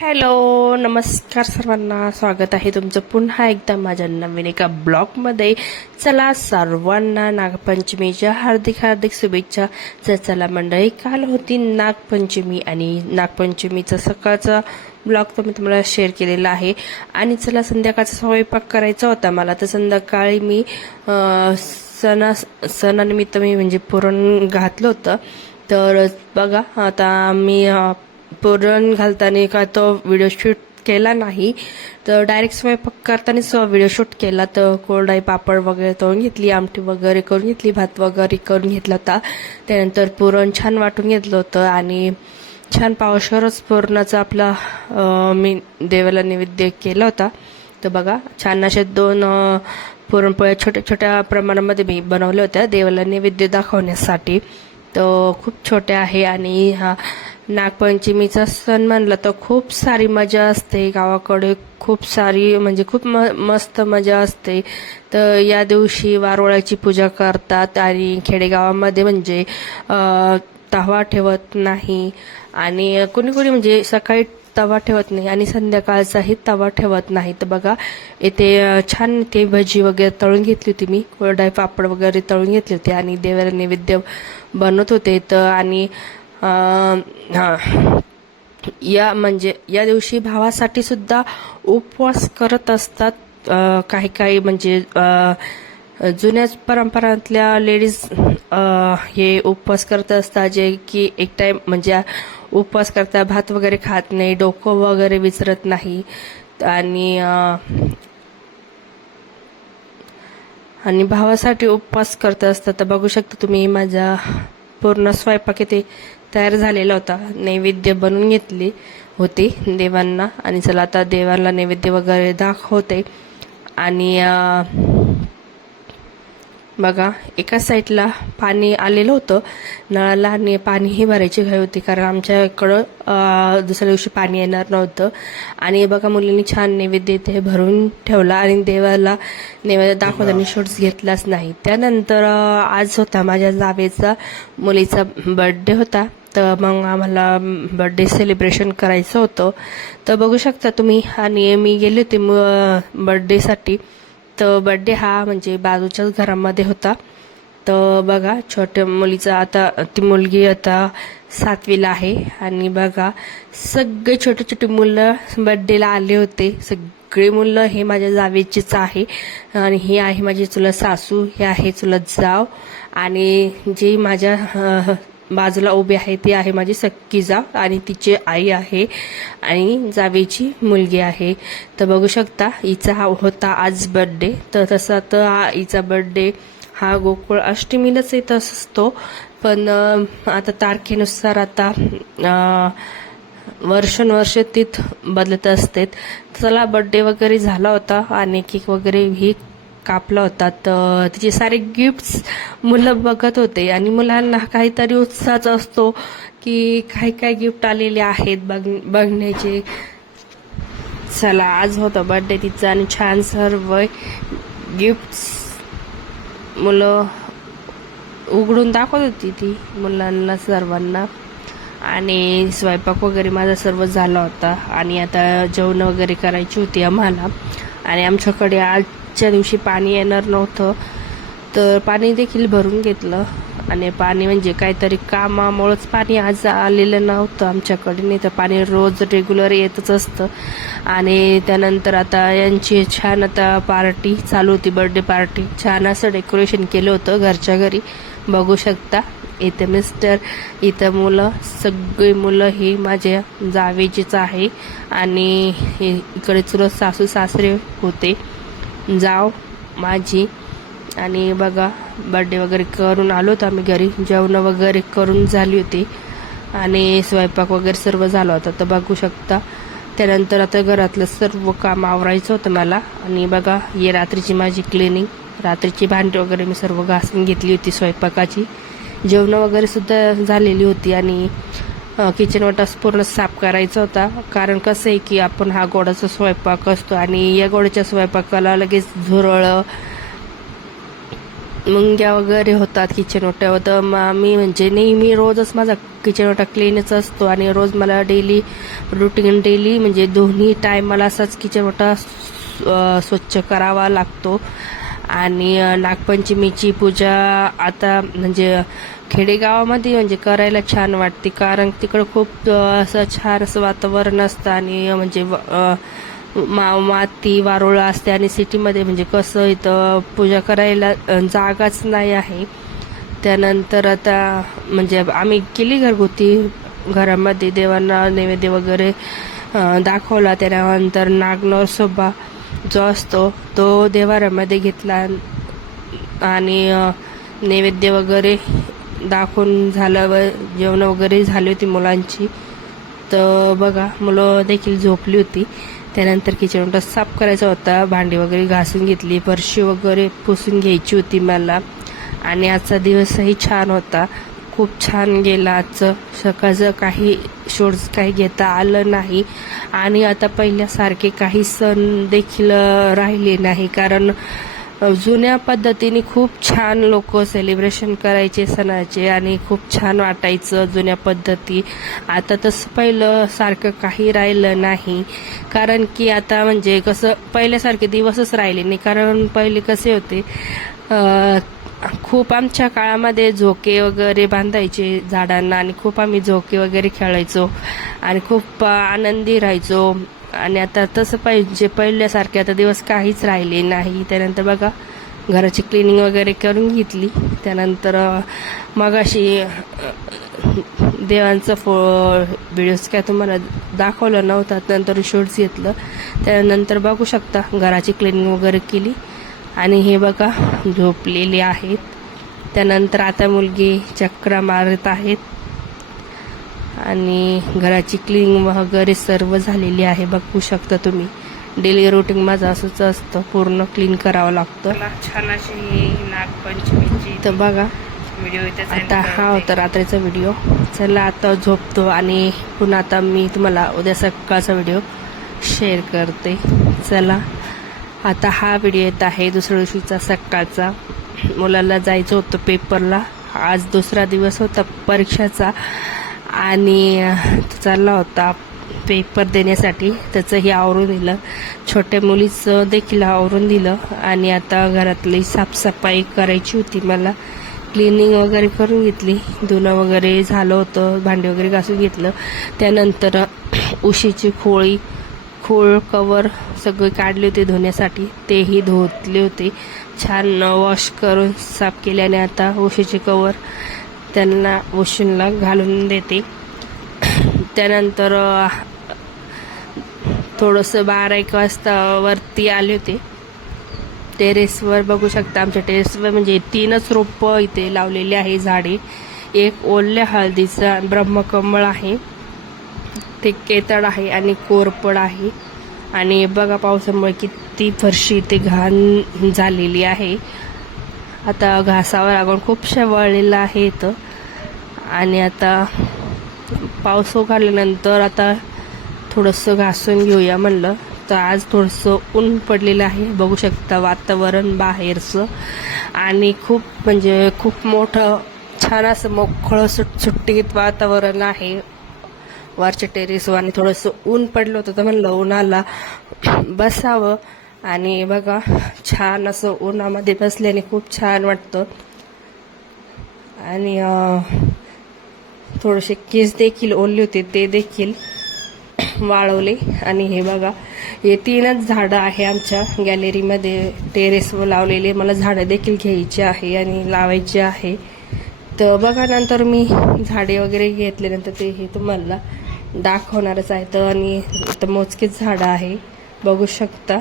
Hello, नमस्कार सर्वांना. स्वागत आहे तुमचं पुन्हा एकदा माझ्या नवीन एका ब्लॉगमध्ये. चला, सर्वांना नागपंचमीच्या हार्दिक हार्दिक शुभेच्छा. चला मंडळी, काल होती नागपंचमी आणि नागपंचमीचा सकाळचा ब्लॉग तर मी तुम्हाला शेअर केलेला आहे. आणि चला, संध्याकाळचा स्वयंपाक करायचा होता मला, तर संध्याकाळी मी सणानिमित्त मी म्हणजे पुरण घातलं होतं. तर बघा, आता मी पुरण घालताना का तो व्हिडिओ शूट केला नाही, तर डायरेक्ट स्वयंपाक करतानाच व्हिडिओ शूट केला. तर कोरडाई पापड वगैरे तळून घेतली, आमटी वगैरे करून घेतली, भात वगैरे करून घेतला होता. त्यानंतर पुरण छान वाटून घेतलं होतं आणि छान पावशेरच पुरणाचा आपला मी देवाला नैवेद्य केला होता. तर बघा, छान अशा 2 पुरणपोळ्या छोट्या छोट्या प्रमाणामध्ये मी बनवल्या होत्या देवाला नैवेद्य दाखवण्यासाठी. तर खूप छोट्या आहे. आणि हा नागपंचमीचा सण म्हणला तर खूप सारी मजा असते गावाकडे, खूप सारी म्हणजे खूप मस्त मजा असते. तर या दिवशी वारुळाची पूजा करतात आणि खेडेगावामध्ये म्हणजे तवा ठेवत नाही आणि कोणी कोणी म्हणजे सकाळी तवा ठेवत नाही आणि संध्याकाळचाही तवा ठेवत नाही. तर बघा, इथे छान ते भजी वगैरे तळून घेतली होती मी, कोरडाई पापड वगैरे तळून घेतले होते आणि देवाला नैवेद्य बनवत होते. तर आणि या म्हणजे या दिवशी भावासाठी सुद्धा उपवास करत असतात. काही काही म्हणजे जुन्याच परंपरातल्या लेडीज हे उपवास करत असतात, जे की एक टाइम म्हणजे उपवास करता, भात वगैरे खात नाही, डोकं वगैरे विसरत नाही. आणि भावासाठी उपवास करत असतात. तर बघू शकता तुम्ही, माझा पूर्ण स्वयंपाक इथे तयार झालेला होता. नैवेद्य बनवून घेतली होती देवांना आणि चला आता देवाला नैवेद्य वगैरे दाखवते. आणि बघा, एका साईडला पाणी आलेलं होतं नळाला आणि पाणीही भरायची घाई होती, कारण आमच्याकडं दुसऱ्या दिवशी पाणी येणार नव्हतं. आणि बघा, मुलींनी छान नैवेद्य इथे भरून ठेवला आणि देवाला नैवेद्य दाखवताना शूट्स घेतलाच नाही. त्यानंतर आज होता माझ्या जावेचा मुलीचा बर्थडे होता. तर मग आम्हाला बर्थडे सेलिब्रेशन करायचं होतं. तर बघू शकता तुम्ही, आणि मी गेले होते बर्थडेसाठी. तर बर्थडे हा म्हणजे बाजूच्याच घरामध्ये होता. तर बघा, छोट्या मुलीचा आता ती मुलगी आता 7वीला आहे. आणि बघा, सगळे छोटे छोटे मुलं बर्थडेला आले होते. सगळे मुलं हे माझ्या जावेचीच आहे. आणि ही आहे माझी चुलत सासू, हे आहे चुलत जाव, आणि जी माझ्या बाजूला उभी आहे ती आहे माझी सक्की जाव आणि तिची आई आहे आणि जावेची मुलगी आहे. तर बघू शकता, हिचा हा होता आज बर्थडे. तर तसा तर हिचा बर्थडे हा गोकुळ अष्टमीलाच येत असतो, पण आता तारखेनुसार आता वर्षानुवर्ष तीच बदलत असते. चला, बर्थडे वगैरे झाला होता आणि केक वगैरे ही कापला होता. तर तिचे सारे गिफ्ट्स मुलं बघत होते आणि मुलांना काहीतरी उत्साहच असतो की काय काय गिफ्ट आलेले आहेत बघण्याचे. चला, आज होता बर्थडे तिचा आणि छान सर्व गिफ्ट्स मुलं उघडून दाखवत होती ती मुलांना सर्वांना. आणि स्वयंपाक वगैरे माझा सर्व झाला होता आणि आता जेवण वगैरे करायची होती आम्हाला. आणि आमच्याकडे आजच्या दिवशी पाणी येणार नव्हतं, तर पाणी देखील भरून घेतलं. आणि पाणी म्हणजे काहीतरी कामामुळेच पाणी आज आलेलं नव्हतं आमच्याकडे, नाही तर पाणी रोज रेग्युलर येतच असतं. आणि त्यानंतर आता यांची छान आता पार्टी चालू होती, बर्थडे पार्टी. छान असं डेकोरेशन केलं होतं घरच्या घरी, बघू शकता. इथे मिस्टर, इथं मुलं, सगळी मुलं ही माझ्या जावेचीच आहे. आणि इकडे चुलत सासू सासरे होते, जाव माझी. आणि बघा, बर्थडे वगैरे करून आलो होतो आम्ही घरी, जेवण वगैरे करून झाली होती आणि स्वयंपाक वगैरे सर्व झाला होता. तर बघू शकता, त्यानंतर आता घरातलं सर्व काम आवरायचं होतं मला. आणि बघा, ही रात्रीची माझी क्लिनिंग, रात्रीची भांडी वगैरे मी सर्व घासून घेतली होती स्वयंपाकाची. जेवण वगैरे सुद्धा झालेली होती आणि किचन वाटास पूर्ण साफ करायचा होता, कारण कसं आहे की आपण हा गोडाचा स्वयंपाक असतो आणि या गोडाच्या स्वयंपाकाला लगेच झुरळ मुंग्या वगैरे होतात किचन ओट्यावर, तर मी म्हणजे नेहमी रोजच माझा किचन ओटा क्लीनच असतो आणि रोज मला डेली डेली म्हणजे दोन्ही टाईम मला असाच किचन ओटा स्वच्छ करावा लागतो. आणि नागपंचमीची पूजा आता म्हणजे खेडेगावामध्ये म्हणजे करायला छान वाटते, कारण तिकडं खूप असं छान असं वातावरण असतं आणि म्हणजे माती वारुळ असते. आणि सिटीमध्ये म्हणजे कसं इथं पूजा करायला जागाच नाही आहे. त्यानंतर आता म्हणजे आम्ही केली घरगुती, घरामध्ये देवांना नैवेद्य वगैरे दाखवला. त्यानंतर नागनरसोबा जो असतो तो देवाऱ्यामध्ये घेतला आणि नैवेद्य वगैरे दाखवून झालं व जेवण वगैरे झाली होती मुलांची. तर बघा मुलं देखील झोपली होती. त्यानंतर किचन ओटा साफ करायचा होता, भांडी वगैरे घासून घेतली, फरशी वगैरे पुसून घ्यायची होती मला. आणि आजचा दिवसही छान होता, खूप छान गेला आजचं. सकाळचं काही शोर्ट्स काही घेता आलं नाही. आणि आता पहिल्यासारखे काही सण देखील राहिले नाही, कारण जुन्या पद्धतीने खूप छान लोक सेलिब्रेशन करायचे सणाचे आणि खूप छान वाटायचं जुन्या पद्धती. आता तसं पहिलं सारखं काही राहिलं नाही, कारण की आता म्हणजे कसं पहिल्यासारखे दिवसच राहिले नाही. कारण पहिले कसे होते, खूप आमच्या काळामध्ये झोके वगैरे बांधायचे झाडांना आणि खूप आम्ही झोके वगैरे खेळायचो आणि खूप आनंदी राहायचो. आणि आता तसं पाहिजे पहिल्यासारखे आता दिवस काहीच राहिले नाही. त्यानंतर बघा घराची क्लिनिंग वगैरे करून घेतली. त्यानंतर मगाशी देवांचं व्हिडिओज काय तुम्हाला दाखवलं नव्हता, नंतर शूट्स घेतलं. त्यानंतर बघू शकता घराची क्लिनिंग वगैरे केली आणि हे बघा झोपलेले आहेत. त्यानंतर आता मुलगी चक्रा मारत आहेत आणि घराची क्लिनिंग वगैरे सर्व झालेली आहे. बघू शकता तुम्ही, डेली रुटीन माझं असंच असतं, पूर्ण क्लीन करावं लागतं. छान अशी नागपंचमीची तर बघा व्हिडिओ आता हा होता रात्रीचा व्हिडिओ. चला आता झोपतो आणि पुन्हा आता मी तुम्हाला उद्या सकाळचा व्हिडिओ शेअर करते. चला आता हा व्हिडिओ येत आहे दुसऱ्या दिवशीचा सकाळचा. मुलाला जायचं होतं पेपरला, आज दुसरा दिवस होता परीक्षाचा आणि चालला होता पेपर देण्यासाठी. त्याचंही आवरून दिलं, छोट्या मुलीचं देखील आवरून दिलं. आणि आता घरातली साफसफाई करायची होती मला, क्लिनिंग वगैरे करून घेतली, धुणं वगैरे झालं होतं, भांडी वगैरे घासून घेतलं. त्यानंतर उशीची खोळ कवर सगळे काढले होते धुण्यासाठी, तेही धुतले होते, छान वॉश करून साफ केल्याने. आता उशीचे कवर त्यांना वॉशिंगला घालून देते. त्यानंतर थोडंसं 12-1 वाजता वरती आले होते टेरेसवर. बघू शकता आमच्या टेरेसवर म्हणजे 3च रोपं इथे लावलेले आहे झाडे. एक ओल्या हळदीचा ब्रह्मकमळ आहे, ते केतळ आहे आणि कोरपड आहे. आणि बघा पावसामुळे किती फरशी इथे घाण झालेली आहे. आता घासावर लागून खूप शेवाळलेलं आहे इथं. आणि आता पाऊस उघडल्यानंतर आता थोडंसं घासून घेऊया म्हणलं. तर आज थोडंसं ऊन पडलेलं आहे, बघू शकता वातावरण बाहेरचं. आणि खूप म्हणजे खूप मोठं छान असं मोकळं सुटसुटीत वातावरण आहे वरच्या टेरेसवर. आणि थोडंसं ऊन पडलं होतं तर म्हणलं उन्हाला बसावं. आणि बघा छान असं उन्हामध्ये बसल्याने खूप छान वाटतं. आणि थोडेसे केस देखील ओले होते, ते देखील वाळवले. आणि हे बघा हे 3च झाडं आहे आमच्या गॅलरीमध्ये टेरेसवर लावलेले. मला झाडं देखील घ्यायची आहे आणि लावायची आहे. तर बघा नंतर मी झाडे वगैरे घेतल्यानंतर ते हे तुम्हाला दाखवणारच आहे. तर आणि इथं मोजकेच झाडं आहे, बघू शकता.